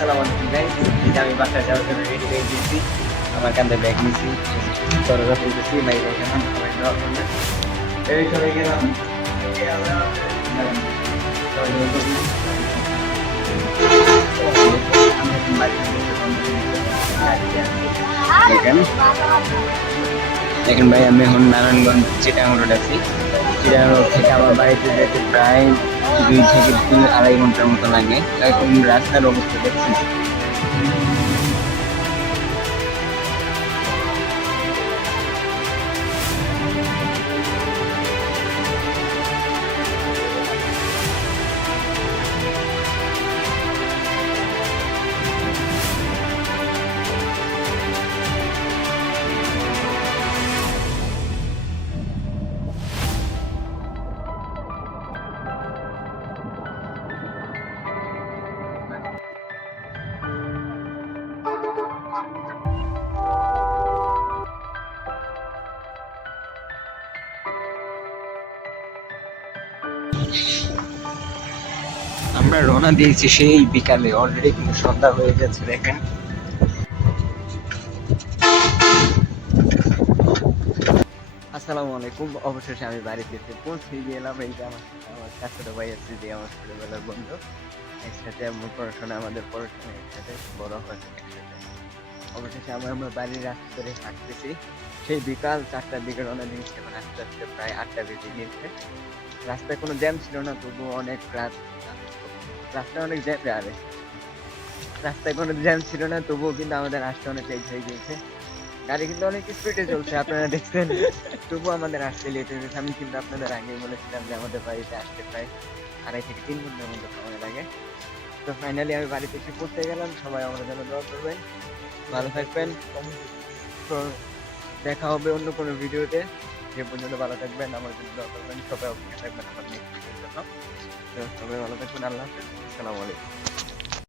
আসসালামু আলাইকুম গাইস, এই যে আমি বাসায় যাওয়ার জন্য রেডি হয়ে গেছি। আমার কাঁধে ব্যাগ নিছি, দরজা খুলতেছি, বাইরে গেলাম, সবাই দোয়া করবেন। এই চলে গেলাম। এই আল্লাহ হাফেজ। সবাই দোয়া করবেন। আমি এখন বাড়িতে বসে দেখেন দেখেন ভাই, আমি এখন নারায়ণগঞ্জ চিটাগাং রোড আছি। চিটাগাং রোড থেকে আমার বাড়িতে যেতে প্রায় 2 থেকে 2.5 ঘন্টার মতো লাগে। এখন রাস্তার অবস্থা দেখছেন। আমরা রওনা দিয়েছি সেই বিকালে, অলরেডি কিন্তু সন্ধ্যা হয়ে গেছে দেখেন। আসসালামু আলাইকুম, অবশেষে আমি বাড়িতে এসে পৌঁছে গেলাম। এই যে আমার চাচাতো ভাই আছে, যে আমার ছোটবেলার বন্ধু। একসাথে আমাদের পড়াশোনা একসাথে, বড় হয়েছে একসাথে। অবশেষে আমরা বাড়ির রাস্তা ধরে হাঁটতেছি। সেই বিকাল 4টার দিকে রওনা দিয়েছি, এখন আস্তে আস্তে প্রায় 8টা বেজে গিয়েছে। রাস্তায় কোনো জ্যাম ছিল না, তবুও অনেক রাত। রাস্তায় অনেক জ্যাম, আরে রাস্তায় কোনো জ্যাম ছিল না, তবুও কিন্তু আমাদের আসতে অনেক লেট হয়ে গিয়েছে। গাড়ি কিন্তু অনেক স্পিডে চলছে, আপনারা দেখছেন। তবুও আমাদের আসতে লেট হয়ে গেছে। আমি কিন্তু আপনাদের আগেই বলেছিলাম যে আমাদের বাড়িতে আসতে প্রায় 2.5 থেকে 3 ঘন্টার মতো সময় লাগে। তো ফাইনালি আমি বাড়িতে এসে পৌঁছে গেলাম। সবাই আমার জন্য দোয়া করবেন, ভালো থাকবেন। তো দেখা হবে অন্য কোনো ভিডিওতে। যে পর্যন্ত ভালো থাকবেন, আমার জন্য দোয়া করবেন। সবাই অপেক্ষা থাকবেন আমার নেক্সট ভিডিওর জন্য। তো সবাই ভালো থাকবেন। আল্লাহ হাফেজ। আসসালামু আলাইকুম।